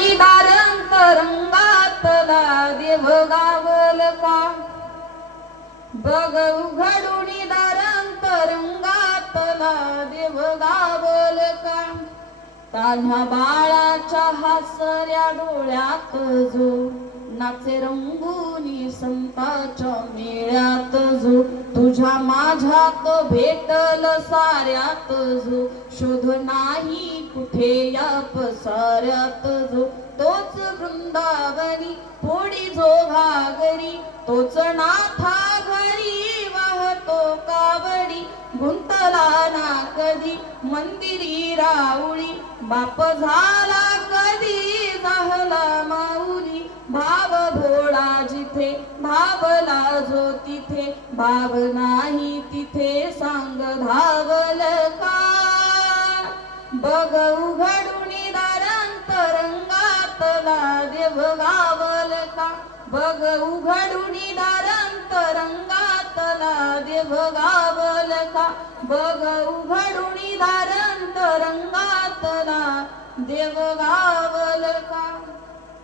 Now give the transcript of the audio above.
उघडुनी दारंतरंगातला देव गावल का बघ उघडुनी दारंतरंगातला देव गावल का तान्ह्या बाळाच्या हसऱ्या डोळ्यात जो नाचे रंगुनी संताच्या मेळ्यात जो तुझ्या माझ्यात भेटल साऱ्यात जो शोध नाही कुठे या पसाऱ्यात जो तोच वृंदावनी थोडी जो घागरी तोच नाथा घरी वाहतो कावडी गुंतला ना कधी मंदिरी राऊळी बाप झाला कधी झाला माऊली भाव भोळा जिथे भावला जो तिथे भाव नाही तिथे सांग धावल का बघ उघडुनी दारंतरंगातला देव गावल का बघ उघडुनी दारंतरंगातला देव गावल का बघ उघडुनी दारंतरंगातला देव गावल का